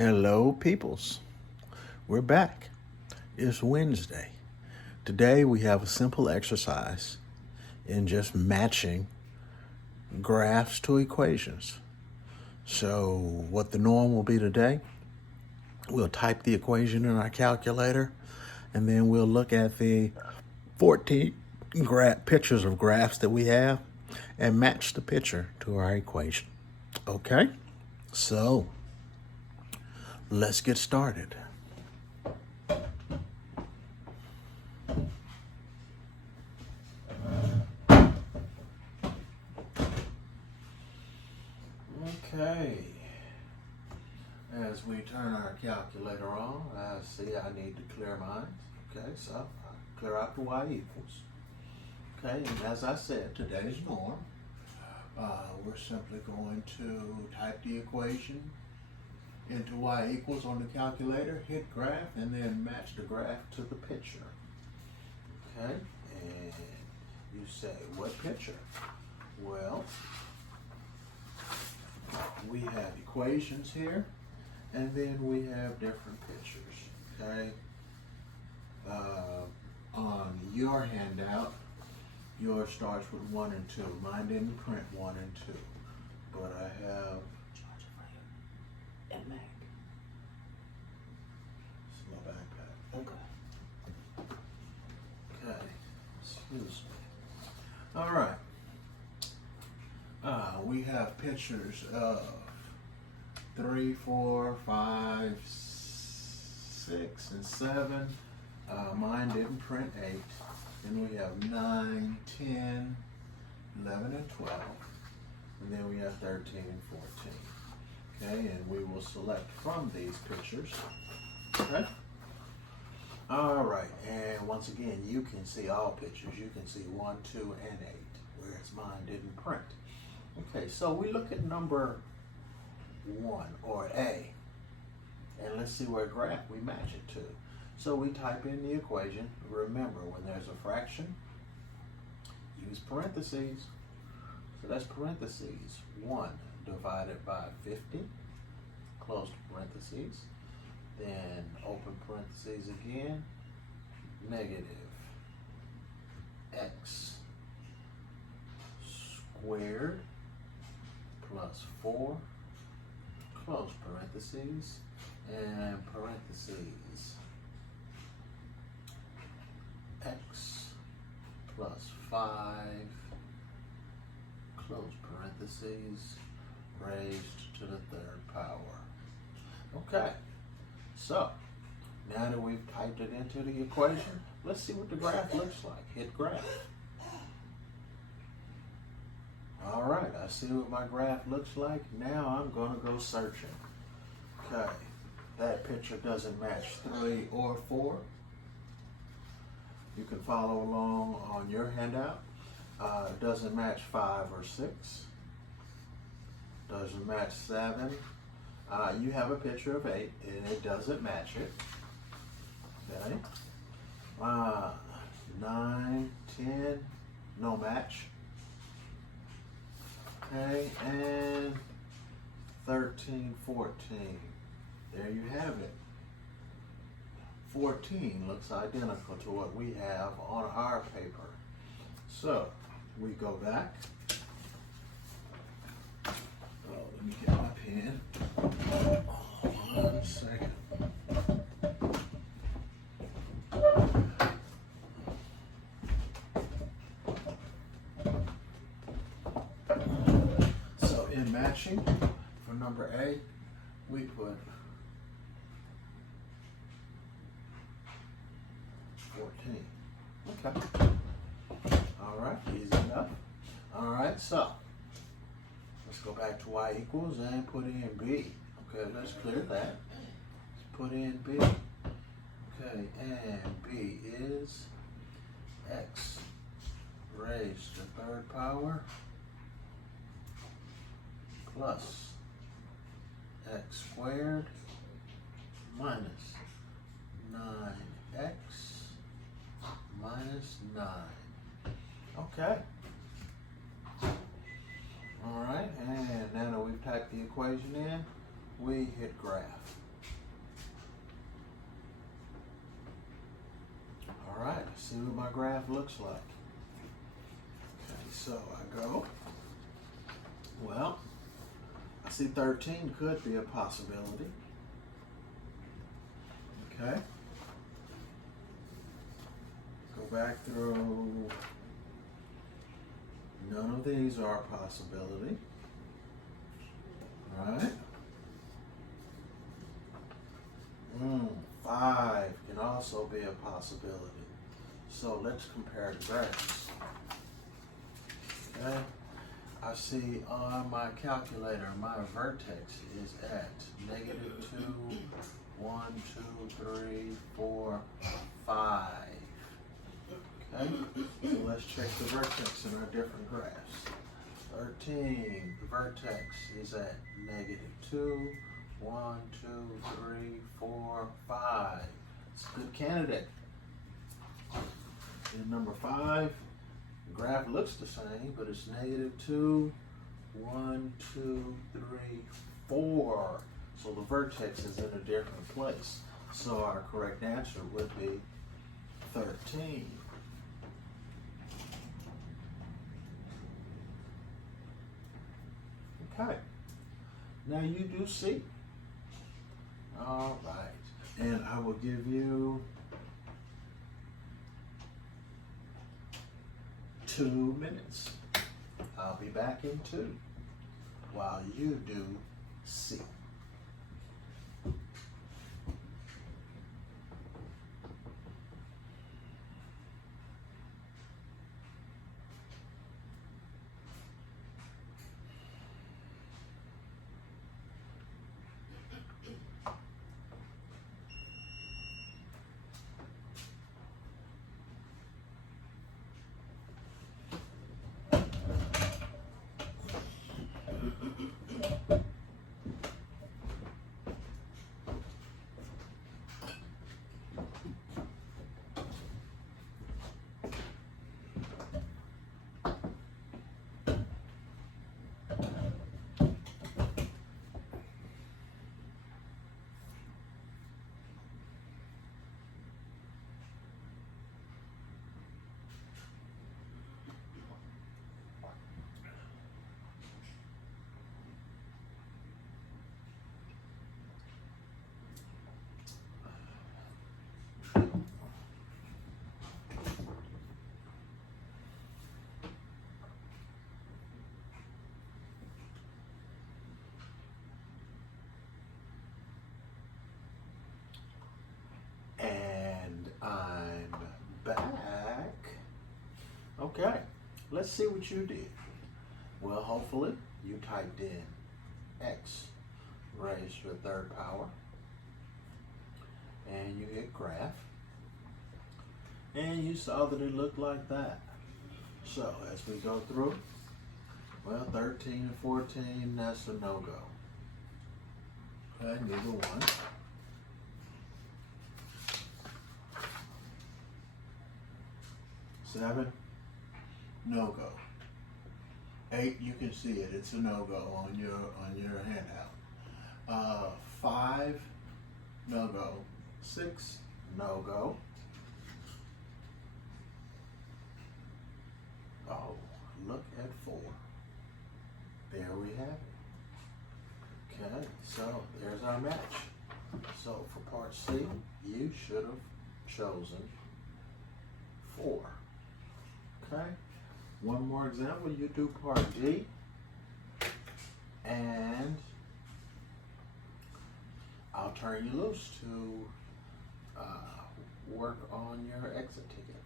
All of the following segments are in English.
Hello, peoples. We're back. It's Wednesday. Today we have a simple exercise in just matching graphs to equations. So what the norm will be today, we'll type the equation in our calculator, and then we'll look at the 14 pictures of graphs that we have and match the picture to our equation. Okay? So let's get started. Okay, as we turn our calculator on, I see I need to clear mine. Okay, so I clear out the y equals. Okay, and as I said, today's norm, we're simply going to type the equation into y equals on the calculator, hit graph, and then match the graph to the picture. Okay, and you say, what picture? Well, we have equations here, and then we have different pictures, okay? On your handout, yours starts with 1 and 2. Mine didn't print 1 and 2, but I have and Mac. it's my backpack. Okay. Okay, excuse me. All right. We have pictures of 3, 4, 5, 6, and 7. Mine didn't print 8. Then we have 9, 10, 11, and 12. And then we have 13 and 14. Okay, and we will select from these pictures. Okay? All right, and once again, you can see all pictures. You can see 1, 2, and 8, whereas mine didn't print. Okay, so we look at number 1, or A, and let's see what graph we match it to. So we type in the equation. Remember, when there's a fraction, use parentheses. So that's parentheses, 1 divided by 50, close parentheses, then open parentheses again, negative x squared plus 4, close parentheses, and parentheses, x plus 5, close parentheses, raised to the 3rd power. Okay, so now that we've typed it into the equation, let's see what the graph looks like. Hit graph. All right, I see what my graph looks like. Now I'm going to go searching. Okay, that picture doesn't match 3 or 4. You can follow along on your handout. It doesn't match 5 or 6. Doesn't match 7. You have a picture of 8, and it doesn't match it. Okay. 9, 10, no match. Okay, and 13, 14. There you have it. 14 looks identical to what we have on our paper. So, we go back. Oh, let me get my pen. 1 second. So in matching, for number A, we put 14. Okay. All right, easy enough. All right, so let's go back to y equals and put in b. Okay, let's clear that. Let's put in b. Okay, and b is x raised to 3rd power plus x squared minus 9x minus 9. Okay. All right, and now that we've typed the equation in, we hit graph. graph looks like. Okay, so I go, well, I see 13 could be a possibility. Okay. Go back through. None of these are a possibility. All right. 5 can also be a possibility. So let's compare the graphs. Okay. I see on my calculator my vertex is at -2, 1, 2, 3, 4, 5. Okay, so let's check the vertex in our different graphs. 13, the vertex is at -2, 1, 2, 3, 4, 5. It's a good candidate. And number 5, the graph looks the same, but it's -2, 1, 2, 3, 4. So the vertex is in a different place. So our correct answer would be 13. Okay. Now you do C. All right. And I will give you 2 minutes. I'll be back in 2 while you do C. I'm back. Okay, let's see what you did. Well, hopefully you typed in x raised to the 3rd power, and you hit graph, and you saw that it looked like that. So as we go through, well, 13 and 14, that's a no-go. Okay, neither one. 7, no-go. 8, you can see it. It's a no-go on your handout. 5, no-go. 6, no-go. Oh, look at 4. There we have it. Okay, so there's our match. So for part C, you should have chosen 4. Okay, one more example, you do part D, and I'll turn you loose to work on your exit ticket.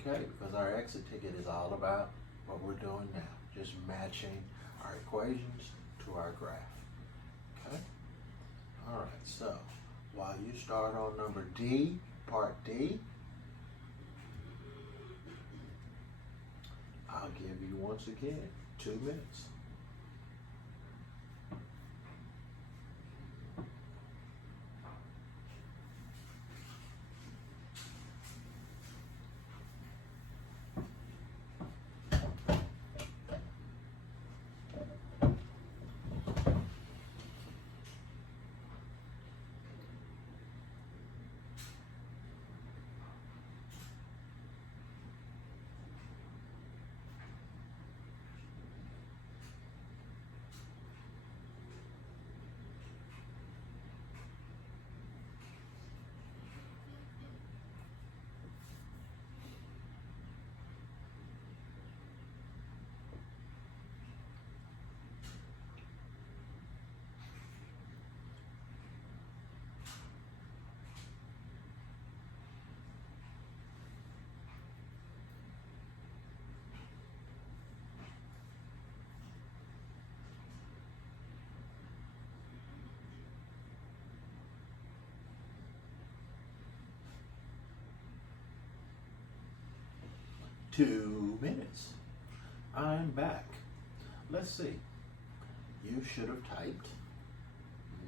Okay, because our exit ticket is all about what we're doing now, just matching our equations to our graph. Okay, all right, so while you start on number D, part D, I'll give you once again 2 minutes. 2 minutes. I'm back. Let's see. You should have typed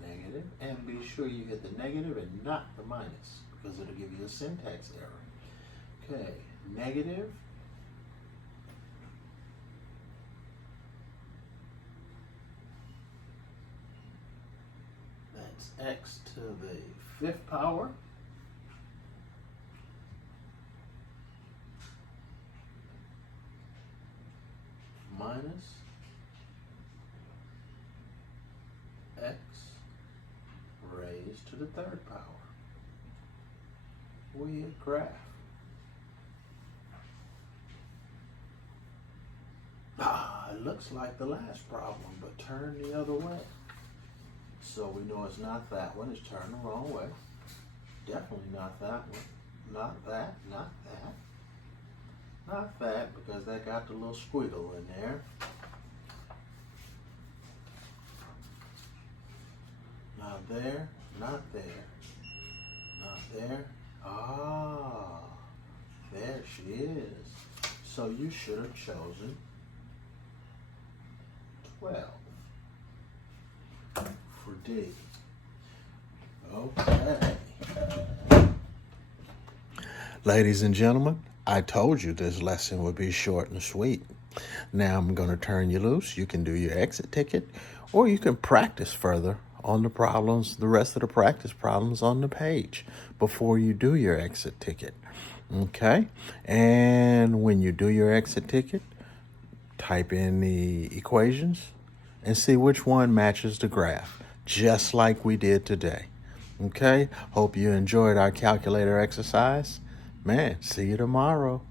negative, and be sure you hit the negative and not the minus, because it'll give you a syntax error. Okay, negative that's x to the 5th power minus x raised to the 3rd power. Weird graph. It looks like the last problem, but turn the other way. So we know it's not that one, it's turned the wrong way. Definitely not that one. Not that, not that. Not that, because that got the little squiggle in there. Not there, not there, not there. Ah, there she is. So you should have chosen 12 for D. Okay. Ladies and gentlemen, I told you this lesson would be short and sweet. Now I'm going to turn you loose. You can do your exit ticket, or you can practice further on the problems, the rest of the practice problems on the page before you do your exit ticket. Okay? And when you do your exit ticket, type in the equations and see which one matches the graph, just like we did today. Okay? Hope you enjoyed our calculator exercise. Man, see you tomorrow.